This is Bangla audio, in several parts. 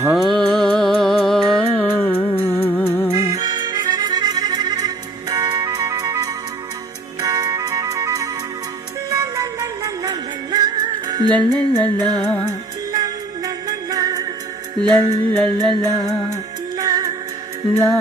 আহা লা লা লা লা লা লা লা লা লা।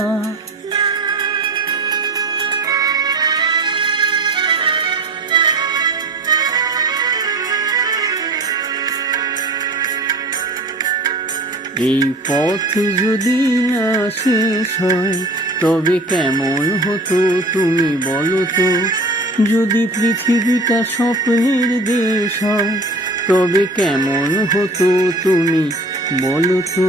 এই পথ যদি না শেষ হয় তবে কেমন হতো তুমি বলো তো। যদি পৃথিবীটা স্বপ্নের দেশ হয় তবে কেমন হতো তুমি বলো তো।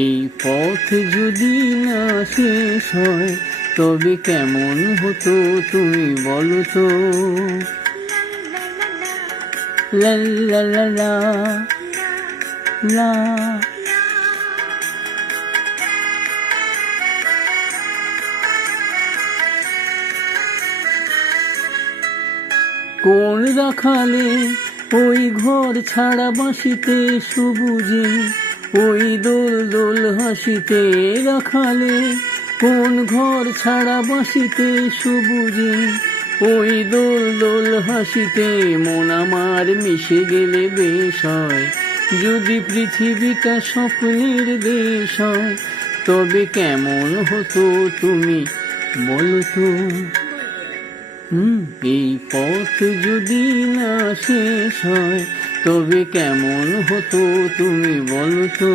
এই পথ যদি না শেষ হয় তবে কেমন হতো তুমি বলো তো। লা লা লা লা লা। কোন রাখালে ওই ঘর ছাড়া বাঁশিতে সবুজে, ওই দোল দোল হাসিতে রাখালে কোন ঘর ছাড়া বাঁশিতে সবুজে, ওই দোল দোল হাসিতে মন আমার মিশে গেলে বেশ হয়। যদি পৃথিবীটা স্বপ্নের দেশ হয় তবে কেমন হতো তুমি বলো তো। এই পথ যদি না শেষ হয় তবে কেমন হতো তুমি বলো তো।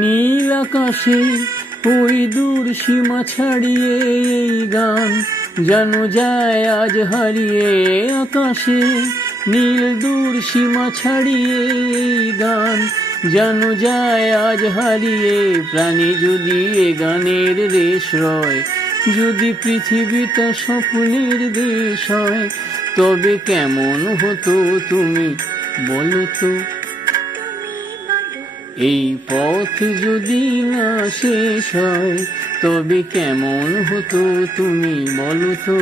নীল আকাশে ওই দূর সীমা ছাড়িয়ে এই গান যেন যায় আজ হারিয়ে। আকাশে নীল দূর সীমা ছাড়িয়ে এই গান যেন যায় আজ হারিয়ে। প্রাণী যদি এ গানের রেশ রয়, যদি পৃথিবীটা স্বপ্নের দেশ হয় তবে কেমন হতো তুমি বলো তো। এই পথ যদি না শেষ হয় তবে কেমন হতো তুমি বলো তো।